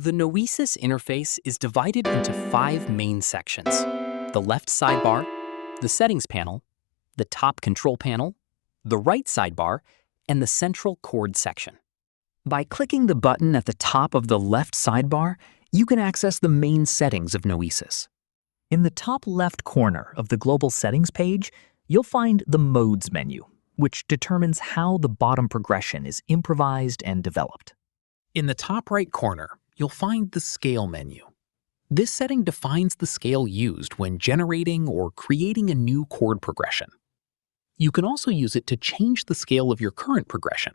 The Noesis interface is divided into 5 main sections: the left sidebar, the settings panel, the top control panel, the right sidebar, and the central chord section. By clicking the button at the top of the left sidebar, you can access the main settings of Noesis. In the top left corner of the global settings page, you'll find the Modes menu, which determines how the bottom progression is improvised and developed. In the top right corner, you'll find the Scale menu. This setting defines the scale used when generating or creating a new chord progression. You can also use it to change the scale of your current progression.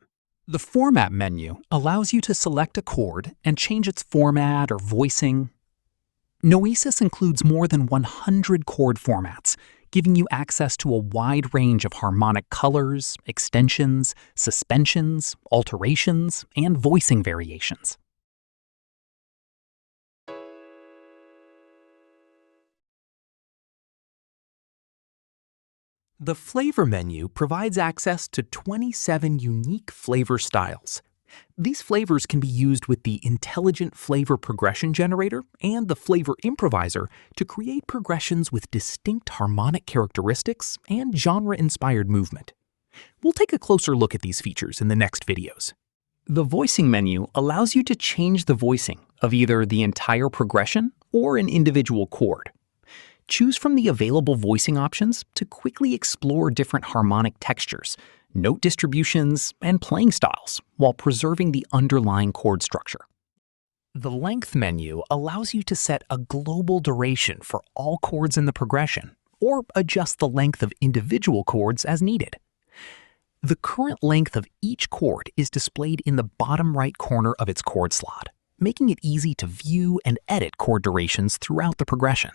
The Format menu allows you to select a chord and change its format or voicing. Noesis includes more than 100 chord formats, giving you access to a wide range of harmonic colors, extensions, suspensions, alterations, and voicing variations. The Flavor menu provides access to 27 unique flavor styles. These flavors can be used with the Intelligent Flavor Progression Generator and the Flavor Improviser to create progressions with distinct harmonic characteristics and genre-inspired movement. We'll take a closer look at these features in the next videos. The Voicing menu allows you to change the voicing of either the entire progression or an individual chord. Choose from the available voicing options to quickly explore different harmonic textures, note distributions, and playing styles while preserving the underlying chord structure. The Length menu allows you to set a global duration for all chords in the progression, or adjust the length of individual chords as needed. The current length of each chord is displayed in the bottom right corner of its chord slot, making it easy to view and edit chord durations throughout the progression.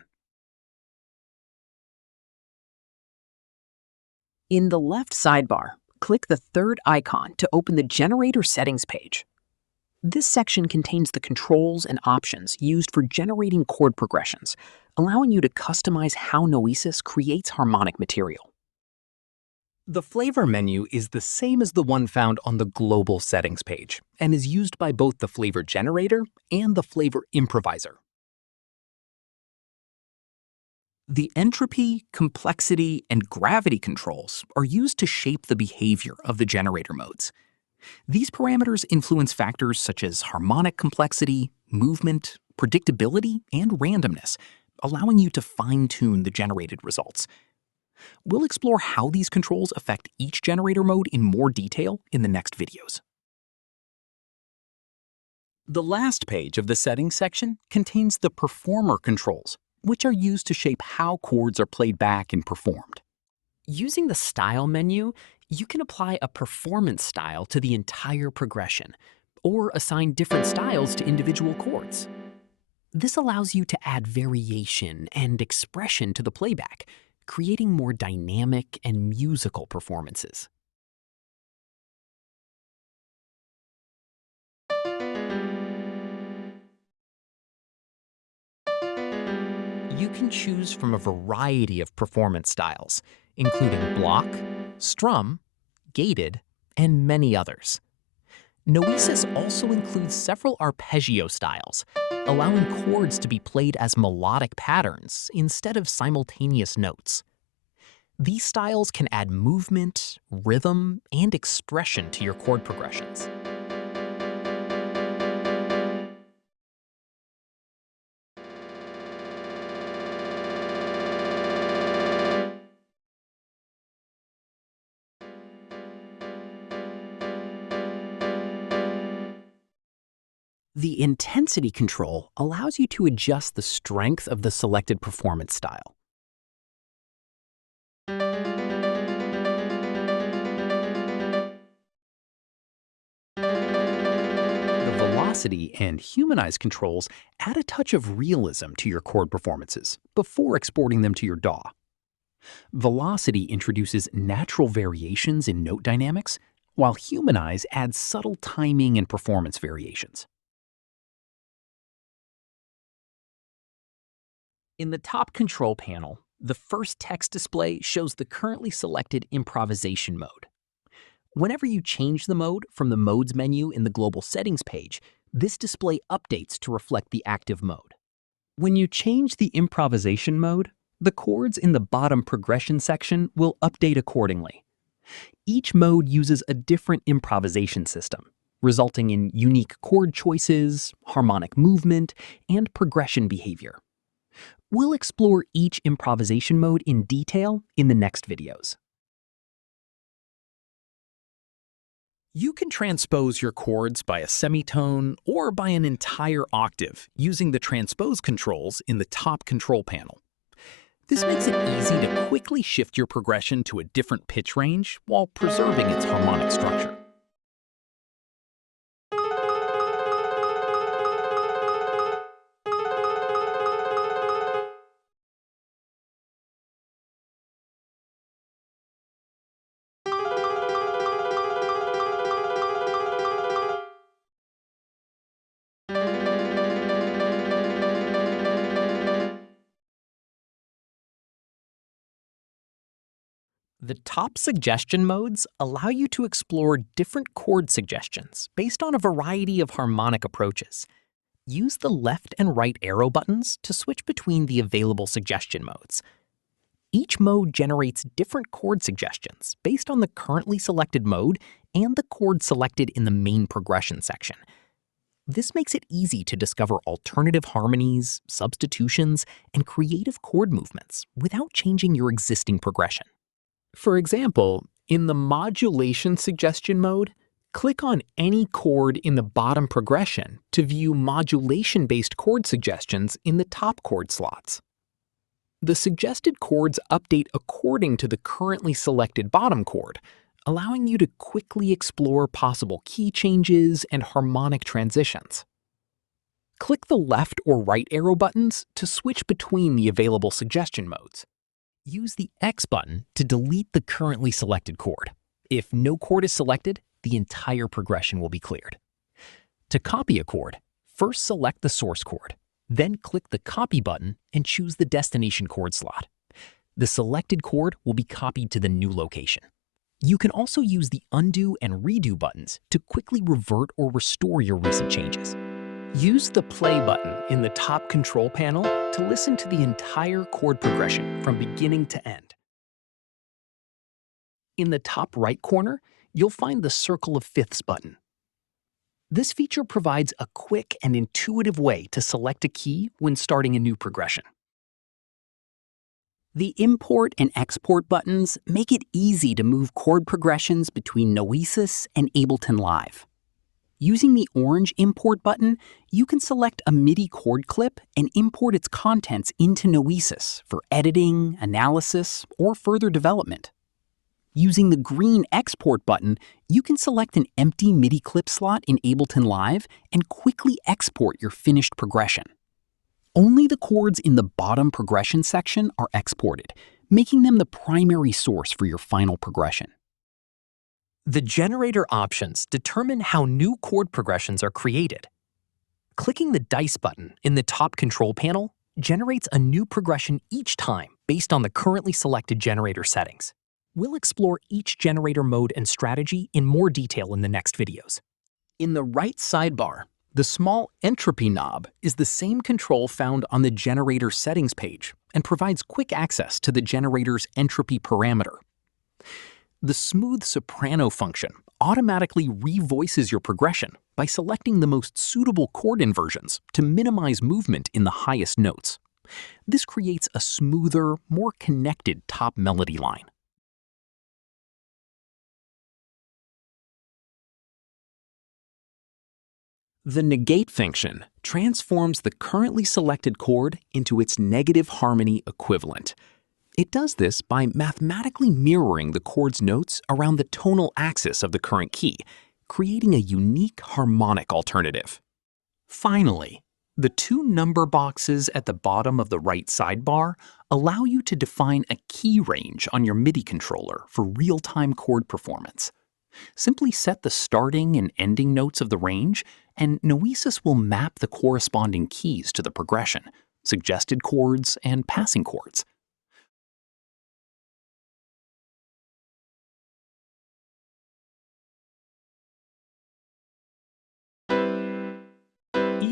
In the left sidebar, click the third icon to open the Generator Settings page. This section contains the controls and options used for generating chord progressions, allowing you to customize how Noesis creates harmonic material. The Flavor menu is the same as the one found on the Global Settings page and is used by both the Flavor Generator and the Flavor Improviser. The entropy, complexity, and gravity controls are used to shape the behavior of the generator modes. These parameters influence factors such as harmonic complexity, movement, predictability, and randomness, allowing you to fine-tune the generated results. We'll explore how these controls affect each generator mode in more detail in the next videos. The last page of the Settings section contains the Performer controls, which are used to shape how chords are played back and performed. Using the Style menu, you can apply a performance style to the entire progression, or assign different styles to individual chords. This allows you to add variation and expression to the playback, creating more dynamic and musical performances. You can choose from a variety of performance styles, including block, strum, gated, and many others. Noesis also includes several arpeggio styles, allowing chords to be played as melodic patterns instead of simultaneous notes. These styles can add movement, rhythm, and expression to your chord progressions. The intensity control allows you to adjust the strength of the selected performance style. The velocity and humanize controls add a touch of realism to your chord performances before exporting them to your DAW. Velocity introduces natural variations in note dynamics, while humanize adds subtle timing and performance variations. In the top control panel, the first text display shows the currently selected improvisation mode. Whenever you change the mode from the Modes menu in the Global Settings page, This display updates to reflect the active mode. When you change the improvisation mode, the chords in the bottom progression section will update accordingly. Each mode uses a different improvisation system, resulting in unique chord choices, harmonic movement, and progression behavior. We'll explore each improvisation mode in detail in the next videos. You can transpose your chords by a semitone or by an entire octave using the transpose controls in the top control panel. This makes it easy to quickly shift your progression to a different pitch range while preserving its harmonic structure. The top suggestion modes allow you to explore different chord suggestions based on a variety of harmonic approaches. Use the left and right arrow buttons to switch between the available suggestion modes. Each mode generates different chord suggestions based on the currently selected mode and the chord selected in the main progression section. This makes it easy to discover alternative harmonies, substitutions, and creative chord movements without changing your existing progression. For example, in the modulation suggestion mode, click on any chord in the bottom progression to view modulation-based chord suggestions in the top chord slots. The suggested chords update according to the currently selected bottom chord, allowing you to quickly explore possible key changes and harmonic transitions. Click the left or right arrow buttons to switch between the available suggestion modes. Use the X button to delete the currently selected chord. If no chord is selected, the entire progression will be cleared. To copy a chord, first select the source chord, then click the Copy button and choose the destination chord slot. The selected chord will be copied to the new location. You can also use the Undo and Redo buttons to quickly revert or restore your recent changes. Use the Play button in the top control panel to listen to the entire chord progression from beginning to end. In the top right corner, you'll find the Circle of Fifths button. This feature provides a quick and intuitive way to select a key when starting a new progression. The Import and Export buttons make it easy to move chord progressions between Noesis and Ableton Live. Using the orange Import button, you can select a MIDI chord clip and import its contents into Noesis for editing, analysis, or further development. Using the green Export button, you can select an empty MIDI clip slot in Ableton Live and quickly export your finished progression. Only the chords in the bottom progression section are exported, making them the primary source for your final progression. The generator options determine how new chord progressions are created. Clicking the Dice button in the top control panel generates a new progression each time based on the currently selected generator settings. We'll explore each generator mode and strategy in more detail in the next videos. In the right sidebar, the small entropy knob is the same control found on the generator settings page and provides quick access to the generator's entropy parameter. The smooth soprano function automatically revoices your progression by selecting the most suitable chord inversions to minimize movement in the highest notes. This creates a smoother, more connected top melody line. The negate function transforms the currently selected chord into its negative harmony equivalent. It does this by mathematically mirroring the chord's notes around the tonal axis of the current key, creating a unique harmonic alternative. Finally, the two number boxes at the bottom of the right sidebar allow you to define a key range on your MIDI controller for real-time chord performance. Simply set the starting and ending notes of the range, and Noesis will map the corresponding keys to the progression, suggested chords, and passing chords.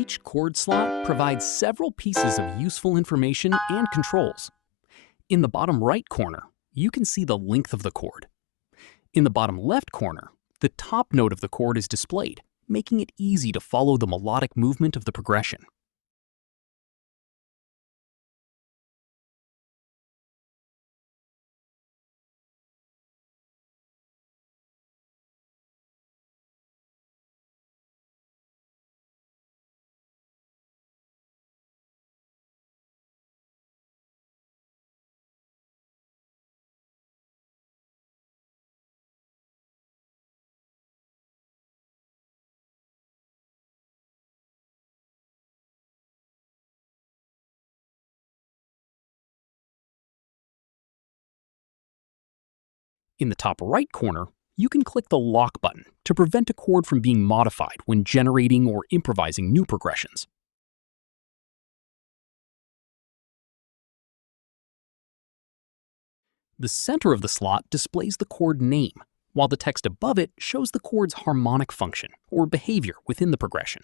Each chord slot provides several pieces of useful information and controls. In the bottom right corner, you can see the length of the chord. In the bottom left corner, the top note of the chord is displayed, making it easy to follow the melodic movement of the progression. In the top right corner, you can click the lock button to prevent a chord from being modified when generating or improvising new progressions. The center of the slot displays the chord name, while the text above it shows the chord's harmonic function or behavior within the progression.